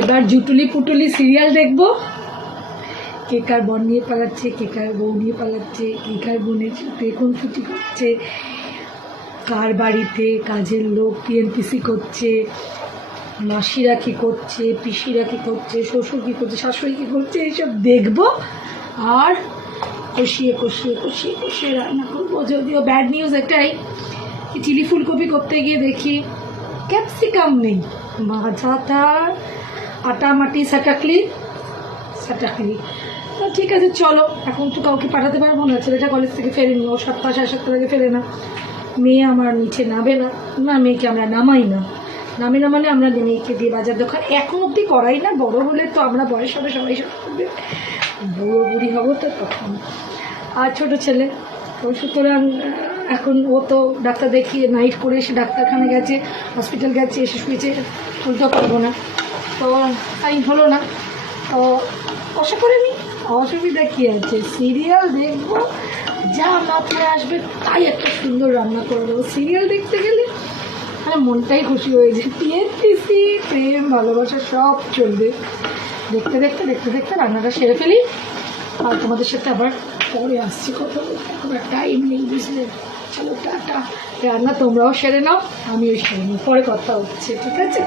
এবার জুটুলি পুটুলি সিরিয়াল দেখবো। কে কার বর নিয়ে পালাচ্ছে, কে কার বউ নিয়ে পালাচ্ছে, কে কার বোনের সাথে এখন ছুটি করছে, কার বাড়িতে কাজের লোক টিএনপিসি করছে, মাসিরা কী করছে, পিসিরা কী করছে, শ্বশুর কী করছে, শাশুড়ি কী করছে, এইসব দেখবো। আর কষিয়ে কষিয়ে কষিয়ে কষিয়ে রান্না করবো। যদিও ব্যাড নিউজ এটাই, চিলি ফুলকপি করতে গিয়ে দেখি ক্যাপসিকাম নেই। ভাজাটা আটামাটি সাটাকলি। ঠিক আছে চলো, এখন তো কাউকে পাঠাতে পারবো না, ছেলেটা কলেজ থেকে ফেরেনি, ও 7টা সাড়ে 7টা থেকে ফেরে না। মেয়ে আমার নিচে নামে না, মেয়েকে আমরা নামাই না, নামে না মানে আমরা মেয়েকে দিয়ে বাজার দোকান এখন অবধি করাই না। বড় হলে তো আমরা বয়স হবে, সবাই সব করবে, বুড়ো বুড়ি হবো তো তখন। আর ছোটো ছেলে, তো সুতরাং এখন ও তো ডাক্তার দেখিয়ে নাইট করে এসে ডাক্তারখানে গেছে, হসপিটাল গেছে, এসে শুয়েছে, তুলতে পারবো না, তো টাইম হলো না। তো কষা করে নিই, অসুবিধা কী আছে, সিরিয়াল দেখবো, যা মাথায় আসবে তাই একটা সুন্দর রান্না করে দেবো। সিরিয়াল দেখতে গেলে মানে মনটাই খুশি হয়ে যায়, টিএনপিসি প্রেম ভালোবাসা সব চলবে। দেখতে দেখতে দেখতে দেখতে রান্নাটা সেরে ফেলি, আর তোমাদের সাথে আবার পরে আসছি কথা বলতে, আমার টাইম নেই বুঝলে। চলো টাটা, রান্না তোমরাও সেরে নাও, আমিও সেরে নিই, পরে কথা হচ্ছে, ঠিক আছে।